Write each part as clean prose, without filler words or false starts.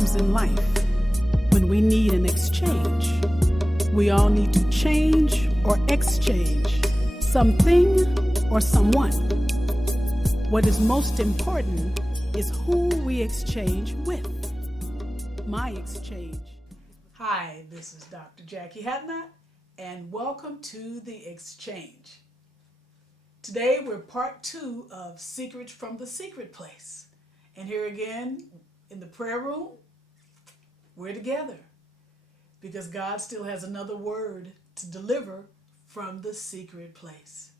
times in life when we need an exchange. We all need to change or exchange something or someone. What is most important is who we exchange with. My exchange. Hi, this is Dr. Jacquie and welcome to The Exchange. Today we're part 2 of Secrets from the Secret Place. And here again in the prayer room, we're together because God still has another word to deliver from the secret place.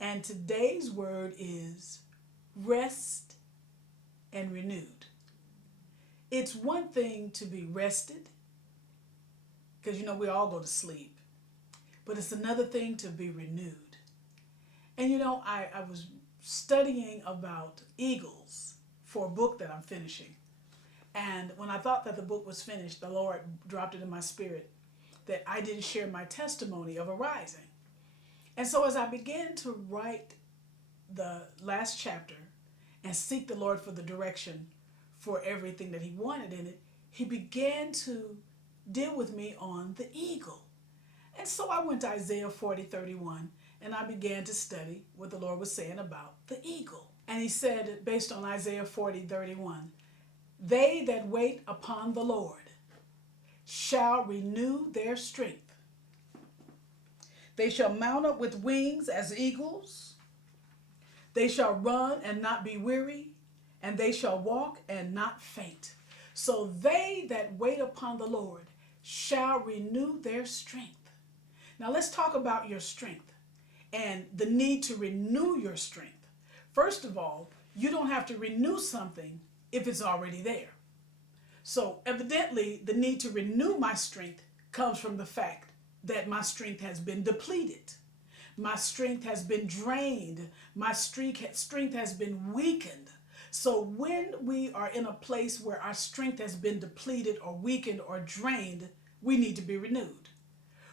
And today's word is rest and renewed. It's one thing to be rested, because we all go to sleep, but it's another thing to be renewed. And I was studying about eagles for a book that I'm finishing. And when I thought that the book was finished, the Lord dropped it in my spirit that I didn't share my testimony of arising. And so as I began to write the last chapter and seek the Lord for the direction for everything that he wanted in it, he began to deal with me on the eagle. And so I went to Isaiah 40:31 and I began to study what the Lord was saying about the eagle. And he said, based on Isaiah 40:31, they that wait upon the Lord shall renew their strength. They shall mount up with wings as eagles. They shall run and not be weary, and they shall walk and not faint. So they that wait upon the Lord shall renew their strength. Now let's talk about your strength and the need to renew your strength. First of all, you don't have to renew something if it's already there. So evidently, the need to renew my strength comes from the fact that my strength has been depleted. My strength has been drained. My strength has been weakened. So when we are in a place where our strength has been depleted or weakened or drained, we need to be renewed.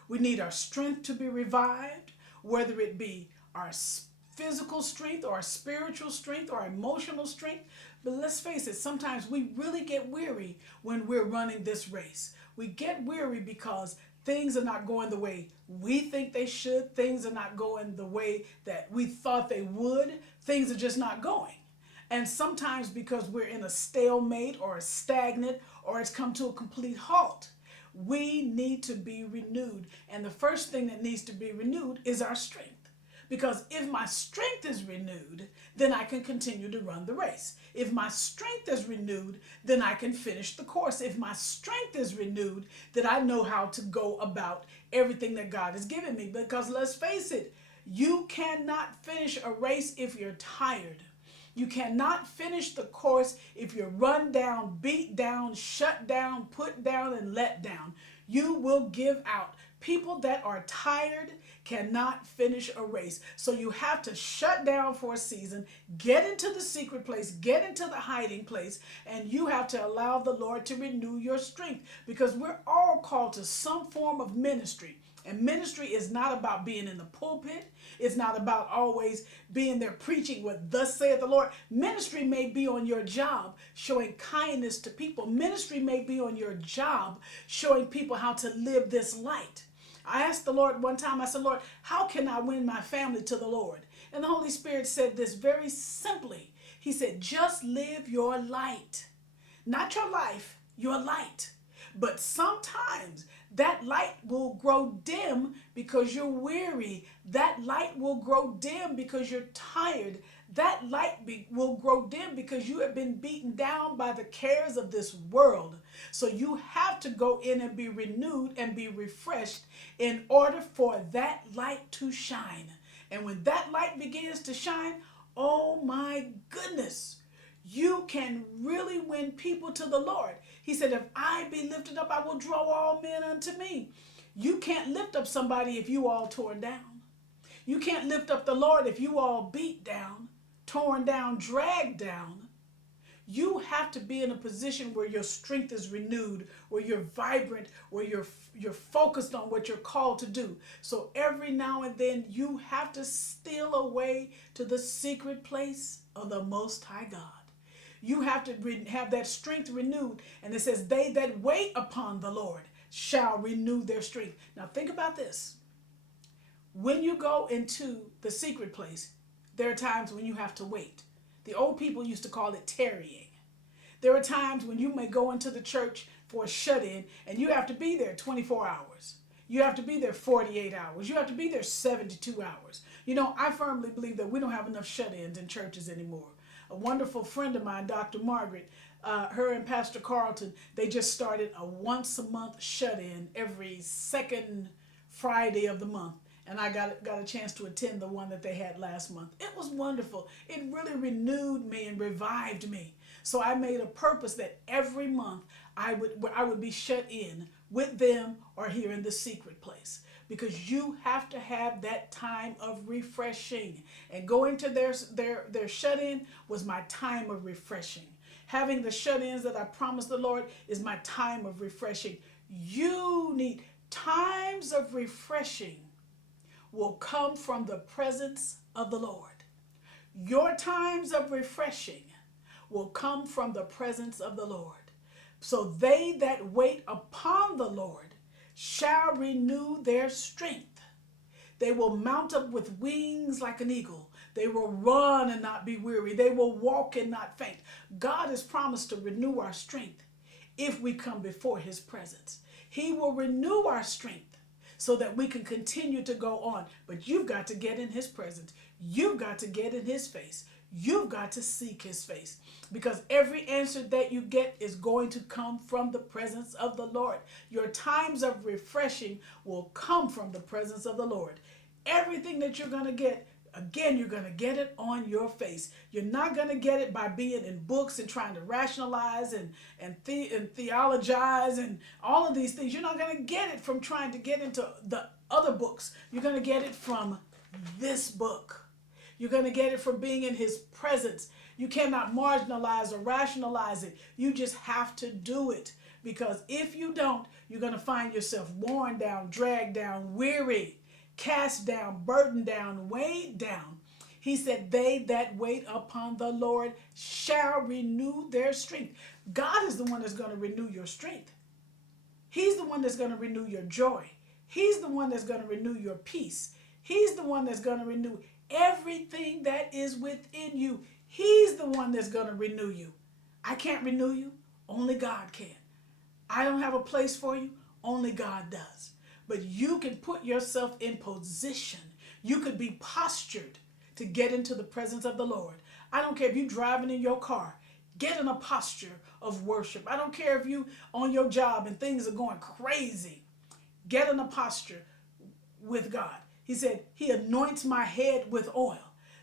We need our strength to be revived, whether it be our physical strength or our spiritual strength or our emotional strength. But let's face it, sometimes we really get weary when we're running this race. We get weary because things are not going the way we think they should. Things are not going the way that we thought they would. Things are just not going. And sometimes because we're in a stalemate or a stagnant or it's come to a complete halt, we need to be renewed. And the first thing that needs to be renewed is our strength. Because if my strength is renewed, then I can continue to run the race. If my strength is renewed, then I can finish the course. If my strength is renewed, then I know how to go about everything that God has given me. Because let's face it, you cannot finish a race if you're tired. You cannot finish the course if you're run down, beat down, shut down, put down, and let down. You will give out. People that are tired cannot finish a race. So you have to shut down for a season, get into the secret place, get into the hiding place, and you have to allow the Lord to renew your strength, because we're all called to some form of ministry. And ministry is not about being in the pulpit. It's not about always being there preaching what thus saith the Lord. Ministry may be on your job showing kindness to people. Ministry may be on your job showing people how to live this light. I asked the Lord one time, I said, Lord, how can I win my family to the Lord? And the Holy Spirit said this very simply. He said, just live your light. Not your life, your light. But sometimes that light will grow dim because you're weary. That light will grow dim because you're tired. That light will grow dim because you have been beaten down by the cares of this world. So you have to go in and be renewed and be refreshed in order for that light to shine. And when that light begins to shine, oh my goodness, you can really win people to the Lord. He said, if I be lifted up, I will draw all men unto me. You can't lift up somebody if you all torn down. You can't lift up the Lord if you all beat down, torn down, dragged down. You have to be in a position where your strength is renewed, where you're vibrant, where you're focused on what you're called to do. So every now and then you have to steal away to the secret place of the Most High God. You have to have that strength renewed. And it says, they that wait upon the Lord shall renew their strength. Now think about this. When you go into the secret place, there are times when you have to wait. The old people used to call it tarrying. There are times when you may go into the church for a shut-in and you have to be there 24 hours. You have to be there 48 hours. You have to be there 72 hours. You know, I firmly believe that we don't have enough shut-ins in churches anymore. A wonderful friend of mine, Dr. Margaret, her and Pastor Carlton, they just started a once-a-month shut-in every second Friday of the month. And I got a chance to attend the one that they had last month. It was wonderful. It really renewed me and revived me. So I made a purpose that every month I would be shut in with them or here in the secret place. Because you have to have that time of refreshing. And going to their shut-in was my time of refreshing. Having the shut-ins that I promised the Lord is my time of refreshing. You need times of refreshing will come from the presence of the Lord. Your times of refreshing will come from the presence of the Lord. So they that wait upon the Lord shall renew their strength. They will mount up with wings like an eagle. They will run and not be weary. They will walk and not faint. God has promised to renew our strength if we come before his presence. He will renew our strength so that we can continue to go on. But you've got to get in his presence. You've got to get in his face. You've got to seek his face, because every answer that you get is going to come from the presence of the Lord. Your times of refreshing will come from the presence of the Lord. Everything that you're going to get, again, you're going to get it on your face. You're not going to get it by being in books and trying to rationalize and theologize and all of these things. You're not going to get it from trying to get into the other books. You're going to get it from this book. You're going to get it from being in his presence. You cannot marginalize or rationalize it. You just have to do it. Because if you don't, you're going to find yourself worn down, dragged down, weary, cast down, burdened down, weighed down. He said, they that wait upon the Lord shall renew their strength. God is the one that's going to renew your strength. He's the one that's going to renew your joy. He's the one that's going to renew your peace. He's the one that's going to renew everything that is within you. He's the one that's going to renew you. I can't renew you. Only God can. I don't have a place for you. Only God does. But you can put yourself in position. You could be postured to get into the presence of the Lord. I don't care if you're driving in your car. Get in a posture of worship. I don't care if you on your job and things are going crazy. Get in a posture with God. He said, he anoints my head with oil.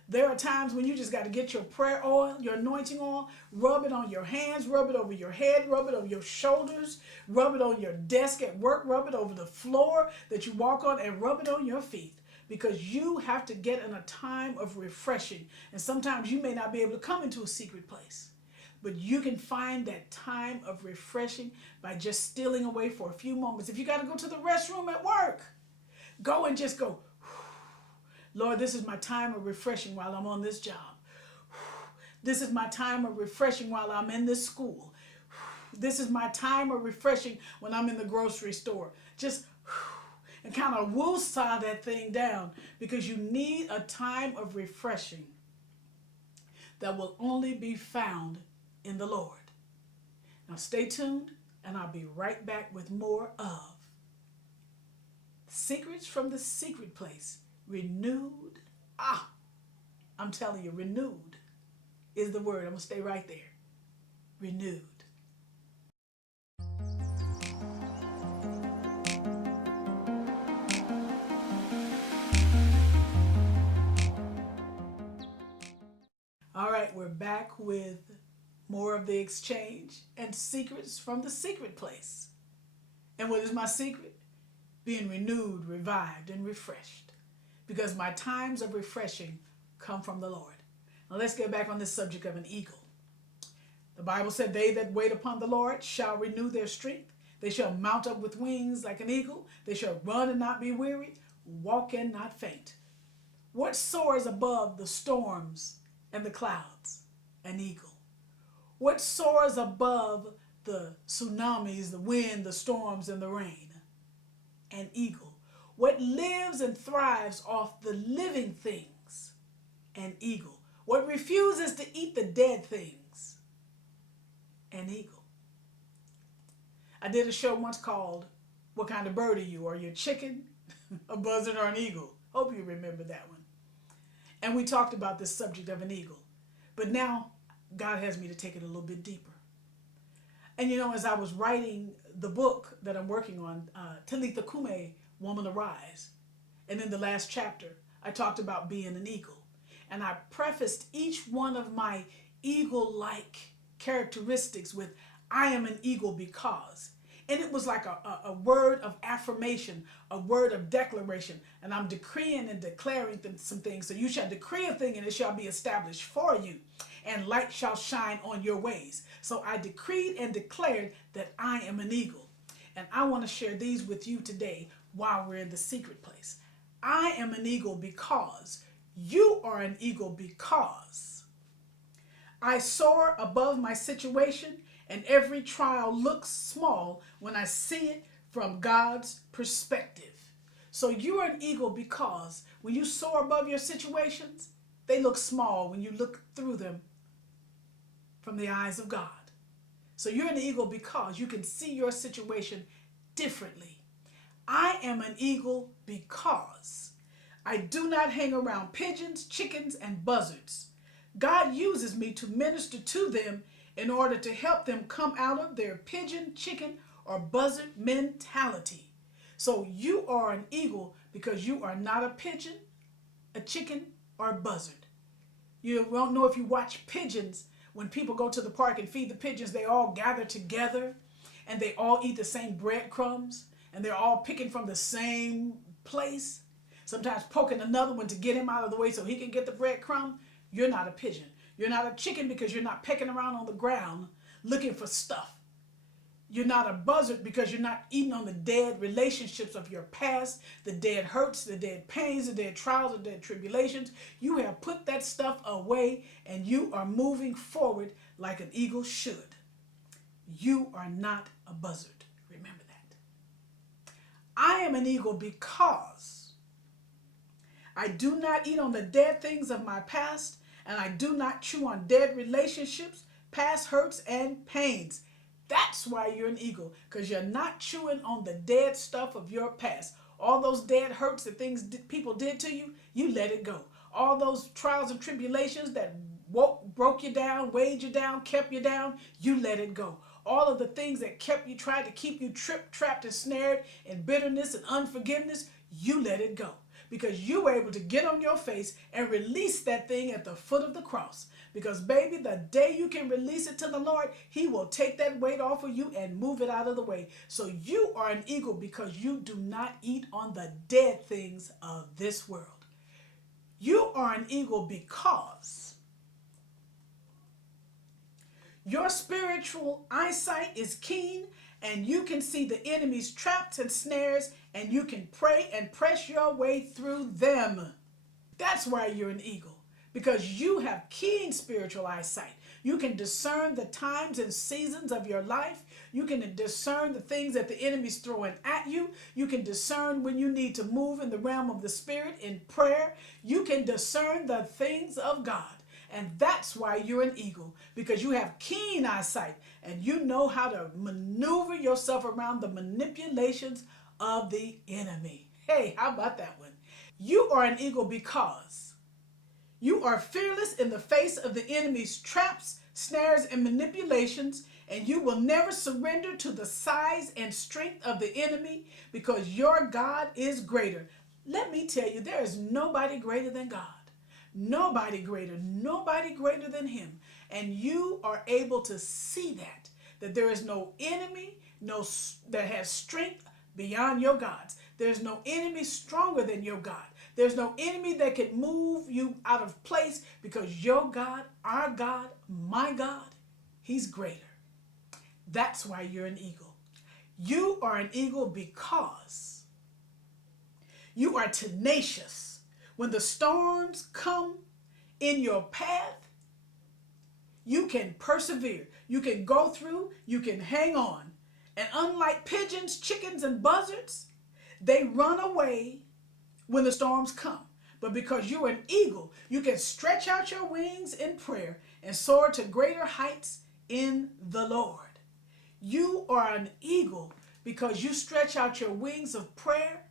There are times when you just got to get your prayer oil, your anointing oil, rub it on your hands, rub it over your head, rub it over your shoulders, rub it on your desk at work, rub it over the floor that you walk on, and rub it on your feet. Because you have to get in a time of refreshing. And sometimes you may not be able to come into a secret place. But you can find that time of refreshing by just stealing away for a few moments. If you got to go to the restroom at work, go and just go, Lord, this is my time of refreshing while I'm on this job. This is my time of refreshing while I'm in this school. This is my time of refreshing when I'm in the grocery store. Just and kind of woosah that thing down, because you need a time of refreshing that will only be found in the Lord. Now stay tuned, and I'll be right back with more of Secrets from the Secret Place. Renewed. I'm telling you, renewed is the word. I'm going to stay right there. Renewed. All right, we're back with more of the exchange and secrets from the secret place. And what is my secret? Being renewed, revived, and refreshed. Because my times of refreshing come from the Lord. Now let's get back on this subject of an eagle. The Bible said, they that wait upon the Lord shall renew their strength. They shall mount up with wings like an eagle. They shall run and not be weary, walk and not faint. What soars above the storms and the clouds? An eagle. What soars above the tsunamis, the wind, the storms, and the rain? An eagle. What lives and thrives off the living things? An eagle. What refuses to eat the dead things? An eagle. I did a show once called What Kind of Bird Are You? Are you a chicken, a buzzard, or an eagle? Hope you remember that one. And we talked about this subject of an eagle. But now God has me to take it a little bit deeper. And you know, as I was writing the book that I'm working on, Talitha Kume, Woman Arise, and in the last chapter, I talked about being an eagle. And I prefaced each one of my eagle-like characteristics with, I am an eagle because. And it was like a word of affirmation, a word of declaration. And I'm decreeing and declaring some things. So you shall decree a thing and it shall be established for you. And light shall shine on your ways. So I decreed and declared that I am an eagle. And I want to share these with you today while we're in the secret place. I am an eagle because. You are an eagle because. I soar above my situation, and every trial looks small when I see it from God's perspective. So you are an eagle because when you soar above your situations, they look small when you look through them from the eyes of God. So you're an eagle because you can see your situation differently. I am an eagle because I do not hang around pigeons, chickens, and buzzards. God uses me to minister to them in order to help them come out of their pigeon, chicken, or buzzard mentality. So you are an eagle because you are not a pigeon, a chicken, or a buzzard. You won't know if you watch pigeons. When people go to the park and feed the pigeons, they all gather together and they all eat the same breadcrumbs and they're all picking from the same place. Sometimes poking another one to get him out of the way so he can get the breadcrumb. You're not a pigeon. You're not a chicken because you're not pecking around on the ground looking for stuff. You're not a buzzard because you're not eating on the dead relationships of your past, the dead hurts, the dead pains, the dead trials, the dead tribulations. You have put that stuff away and you are moving forward like an eagle should. You are not a buzzard. Remember that. I am an eagle because I do not eat on the dead things of my past, and I do not chew on dead relationships, past hurts, and pains. That's why you're an eagle, because you're not chewing on the dead stuff of your past. All those dead hurts and things people did to you, you let it go. All those trials and tribulations that broke you down, weighed you down, kept you down, you let it go. All of the things that tried to keep you tripped, trapped, and snared in bitterness and unforgiveness, you let it go. Because you were able to get on your face and release that thing at the foot of the cross. Because baby, the day you can release it to the Lord, he will take that weight off of you and move it out of the way. So you are an eagle because you do not eat on the dead things of this world. You are an eagle because your spiritual eyesight is keen and you can see the enemy's traps and snares and you can pray and press your way through them. That's why you're an eagle, because you have keen spiritual eyesight. You can discern the times and seasons of your life. You can discern the things that the enemy's throwing at you. You can discern when you need to move in the realm of the spirit in prayer. You can discern the things of God. And that's why you're an eagle, because you have keen eyesight and you know how to maneuver yourself around the manipulations of the enemy. Hey, how about that one? You are an eagle because you are fearless in the face of the enemy's traps, snares, and manipulations, and you will never surrender to the size and strength of the enemy because your God is greater. Let me tell you, there is nobody greater than God. Nobody greater than him. And you are able to see that there is no enemy that has strength beyond your God's. There's no enemy stronger than your God. There's no enemy that can move you out of place because your God, our God, my God, he's greater. That's why you're an eagle. You are an eagle because you are tenacious. When the storms come in your path, You can persevere. You can go through. You can hang on. And unlike pigeons, chickens, and buzzards, they run away when the storms come. But because you're an eagle, you can stretch out your wings in prayer and soar to greater heights in the Lord. You are an eagle because you stretch out your wings of prayer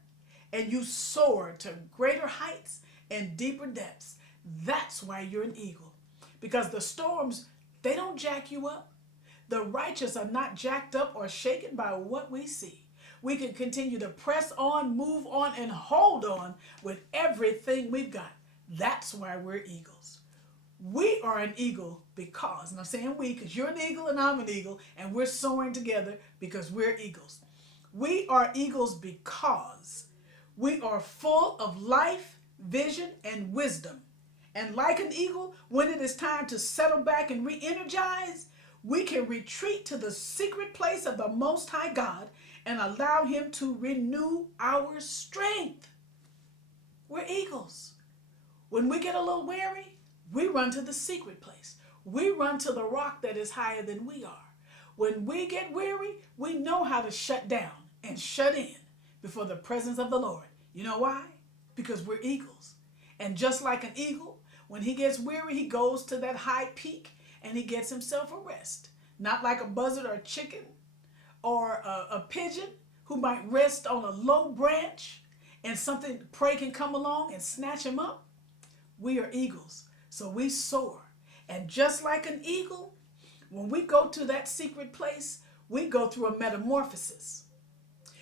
and you soar to greater heights and deeper depths. That's why you're an eagle. Because the storms, they don't jack you up. The righteous are not jacked up or shaken by what we see. We can continue to press on, move on, and hold on with everything we've got. That's why we're eagles. We are an eagle because, and I'm saying we because you're an eagle and I'm an eagle, and we're soaring together because we're eagles. We are eagles because we are full of life, vision, and wisdom. And like an eagle, when it is time to settle back and re-energize, we can retreat to the secret place of the Most High God and allow Him to renew our strength. We're eagles. When we get a little weary, we run to the secret place. We run to the rock that is higher than we are. When we get weary, we know how to shut down and shut in before the presence of the Lord. You know why? Because we're eagles. And just like an eagle, when he gets weary, he goes to that high peak and he gets himself a rest. Not like a buzzard or a chicken or a pigeon who might rest on a low branch and something prey can come along and snatch him up. We are eagles, so we soar. And just like an eagle, when we go to that secret place, we go through a metamorphosis.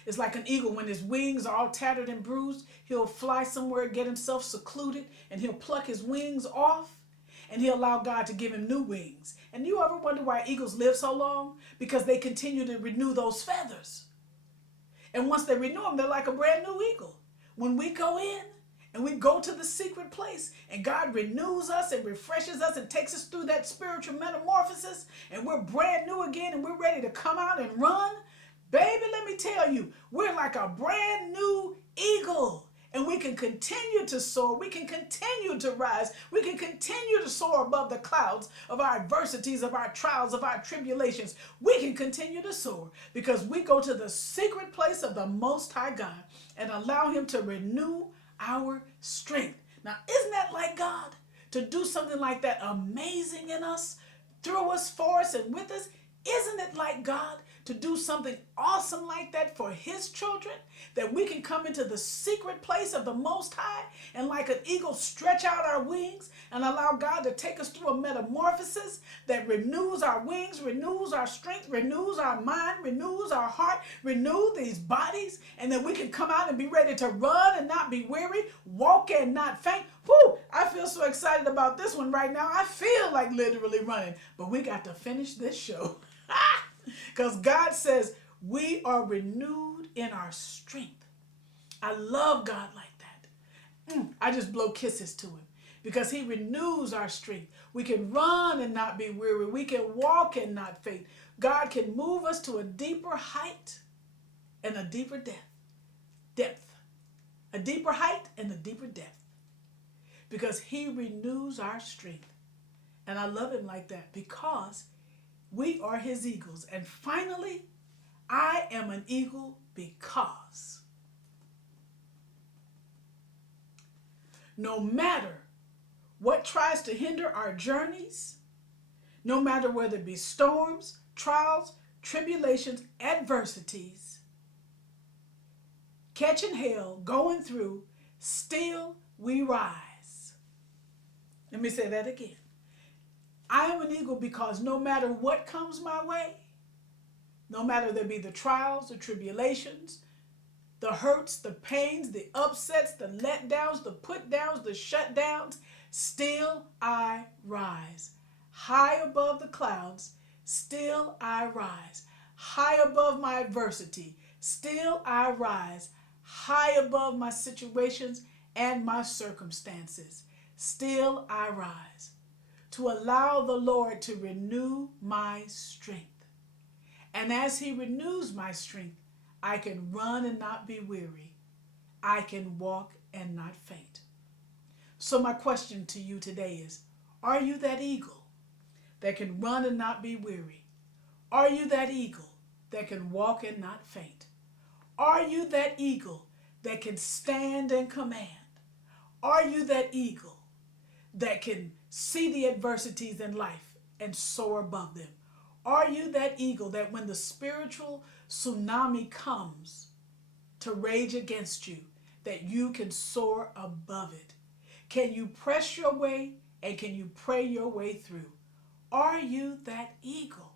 It's like an eagle when his wings are all tattered and bruised. He'll fly somewhere, get himself secluded, and he'll pluck his wings off, and he'll allow God to give him new wings. And you ever wonder why eagles live so long? Because they continue to renew those feathers. And once they renew them, they're like a brand new eagle. When we go in and we go to the secret place and God renews us and refreshes us and takes us through that spiritual metamorphosis and we're brand new again and we're ready to come out and run, baby, let me tell you, we're like a brand new eagle. And we can continue to soar. We can continue to rise. We can continue to soar above the clouds of our adversities, of our trials, of our tribulations. We can continue to soar because we go to the secret place of the Most High God and allow Him to renew our strength. Now, isn't that like God? To do something like that amazing in us, through us, for us, and with us? Isn't it like God to do something awesome like that for His children? That we can come into the secret place of the Most High and like an eagle stretch out our wings and allow God to take us through a metamorphosis that renews our wings, renews our strength, renews our mind, renews our heart, renew these bodies, and then we can come out and be ready to run and not be weary, walk and not faint. Whew, I feel so excited about this one right now. I feel like literally running, but we got to finish this show. Because God says we are renewed in our strength. I love God like that. I just blow kisses to Him because He renews our strength. We can run and not be weary. We can walk and not faint. God can move us to a deeper height and a deeper depth. A deeper height and a deeper depth. Because He renews our strength. And I love Him like that because we are His eagles. And finally, I am an eagle because no matter what tries to hinder our journeys, no matter whether it be storms, trials, tribulations, adversities, catching hell, going through, still we rise. Let me say that again. I am an eagle because no matter what comes my way, no matter there be the trials, the tribulations, the hurts, the pains, the upsets, the letdowns, the put downs, the shutdowns, still I rise. High above the clouds, still I rise. High above my adversity, still I rise. High above my situations and my circumstances, still I rise. To allow the Lord to renew my strength. And as He renews my strength, I can run and not be weary. I can walk and not faint. So my question to you today is, are you that eagle? that can run and not be weary? Are you that eagle that can walk and not faint? Are you that eagle that can stand and command? Are you that eagle that can see the adversities in life and soar above them? Are you that eagle that when the spiritual tsunami comes to rage against you, that you can soar above it? Can you press your way and can you pray your way through? Are you that eagle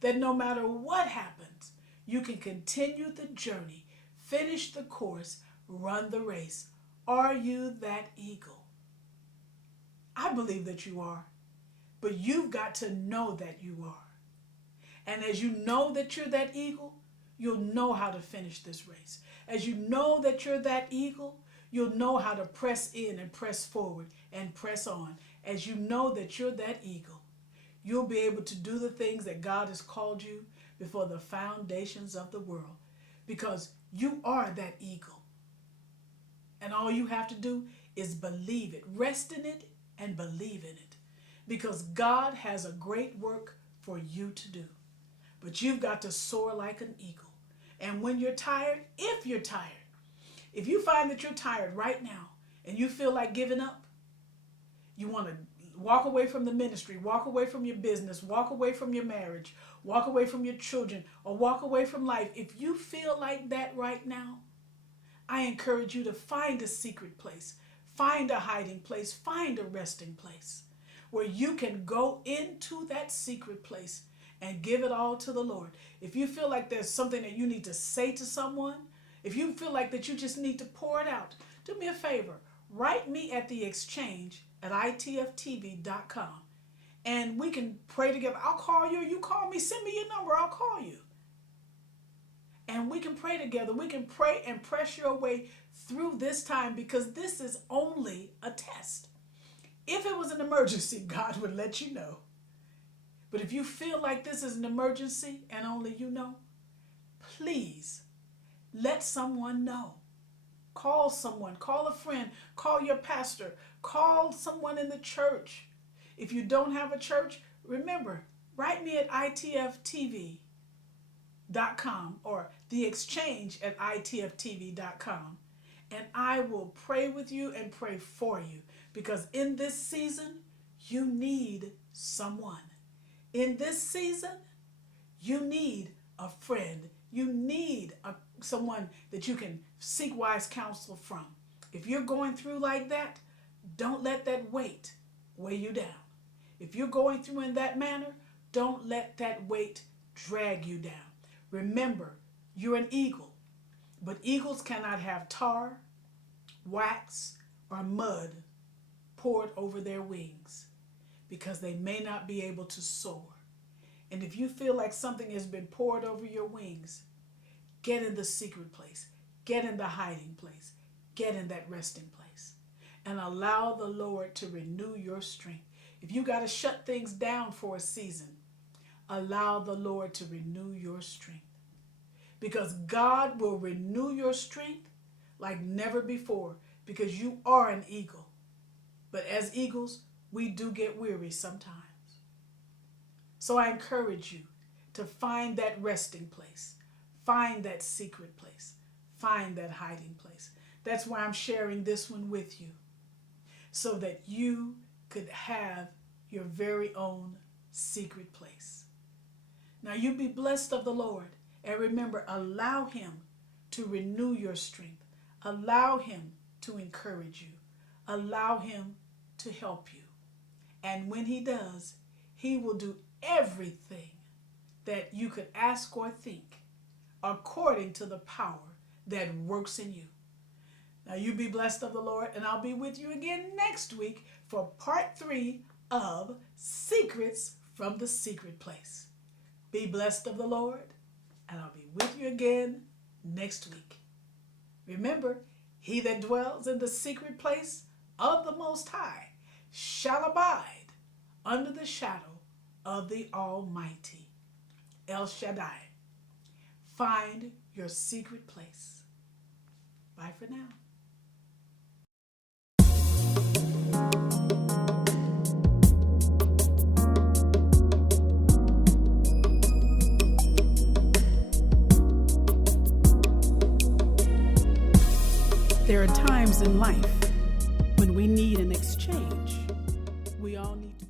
that no matter what happens, you can continue the journey, finish the course, run the race? Are you that eagle? I believe that you are, but you've got to know that you are. And as you know that you're that eagle, you'll know how to finish this race. As you know that you're that eagle, you'll know how to press in and press forward and press on. As you know that you're that eagle, you'll be able to do the things that God has called you before the foundations of the world, because you are that eagle. And all you have to do is believe it, rest in it, and believe in it, because God has a great work for you to do. But you've got to soar like an eagle. And when you're tired, if you're tired, if you find that you're tired right now and you feel like giving up, you want to walk away from the ministry, walk away from your business, walk away from your marriage, walk away from your children, or walk away from life. If you feel like that right now, I encourage you to find a secret place, find a hiding place, find a resting place where you can go into that secret place and give it all to the Lord. If you feel like there's something that you need to say to someone, if you feel like that you just need to pour it out, do me a favor. Write me at the exchange at itftv.com and we can pray together. I'll call you, you call me, send me your number, I'll call you. And we can pray together. We can pray and press your way through this time, because this is only a test. If it was an emergency, God would let you know. But if you feel like this is an emergency and only you know, please let someone know. Call someone, call a friend, call your pastor, call someone in the church. If you don't have a church, remember, write me at itftv.com or the exchange at itftv.com, and I will pray with you and pray for you, because in this season, you need someone. In this season, you need a friend. You need someone that you can seek wise counsel from. If you're going through like that, don't let that weight weigh you down. If you're going through in that manner, don't let that weight drag you down. Remember, you're an eagle, but eagles cannot have tar, wax, or mud poured over their wings, because they may not be able to soar. And if you feel like something has been poured over your wings, get in the secret place, get in the hiding place, get in that resting place, and allow the Lord to renew your strength. If you got to shut things down for a season, allow the Lord to renew your strength, because God will renew your strength like never before, because you are an eagle. But as eagles, we do get weary sometimes. So I encourage you to find that resting place, find that secret place, find that hiding place. That's why I'm sharing this one with you, so that you could have your very own secret place. Now you be blessed of the Lord, and remember, allow Him to renew your strength. Allow Him to encourage you. Allow Him to help you. And when He does, He will do everything that you could ask or think, according to the power that works in you. Now you be blessed of the Lord, and I'll be with you again next week for part 3 of Secrets from the Secret Place. Be blessed of the Lord, and I'll be with you again next week. Remember, he that dwells in the secret place of the Most High shall abide under the shadow of the Almighty. El Shaddai. Find your secret place. Bye for now. There are times in life when we need an exchange. We all need to.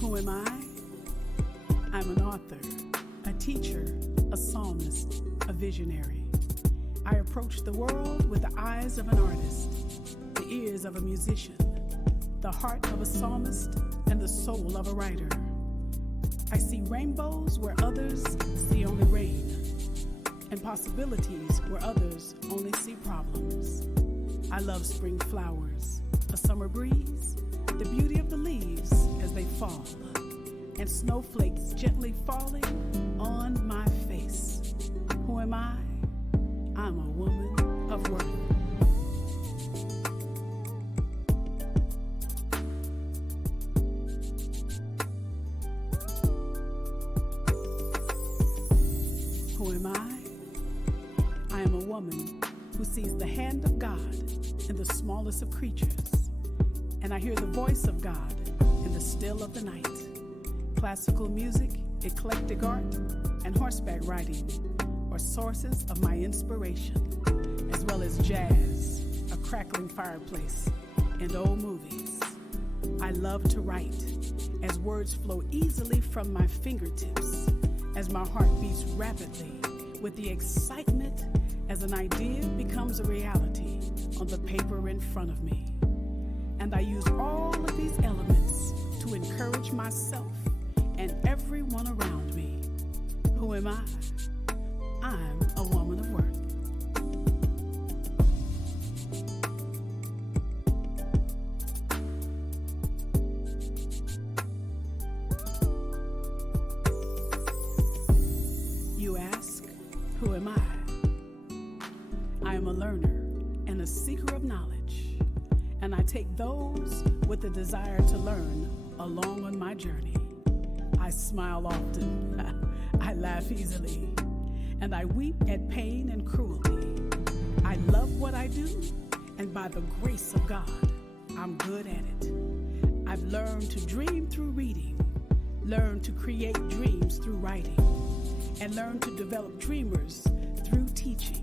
Who am I? I'm an author, a teacher, a psalmist, a visionary. I approach the world with the eyes of an artist, the ears of a musician, the heart of a psalmist, and the soul of a writer. I see rainbows where others see only rain, and possibilities where others only see problems. I love spring flowers, a summer breeze, the beauty of the leaves as they fall, and snowflakes gently falling on my face. Who am I? I'm a woman of worth. Who am I? I am a woman who sees the hand of God in the smallest of creatures, and I hear the voice of God in the still of the night. Classical music, eclectic art, and horseback riding are sources of my inspiration, as well as jazz, a crackling fireplace, and old movies. I love to write, as words flow easily from my fingertips, as my heart beats rapidly with the excitement as an idea becomes a reality on the paper in front of me. And I use all of these elements to encourage myself and everyone around me. Who am I? I'm a woman of worth. You ask, who am I? I am a learner and a seeker of knowledge, and I take those with the desire to learn along on my journey. I smile often, I laugh easily, and I weep at pain and cruelty. I love what I do, and by the grace of God, I'm good at it. I've learned to dream through reading, learned to create dreams through writing, and learned to develop dreamers through teaching.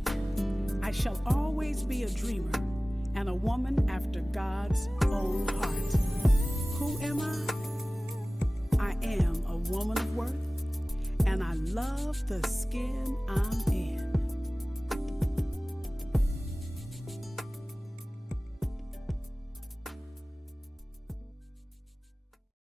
I shall always be a dreamer and a woman after God's own heart. Who am I? I am a woman of worth, and I love the skin I'm in.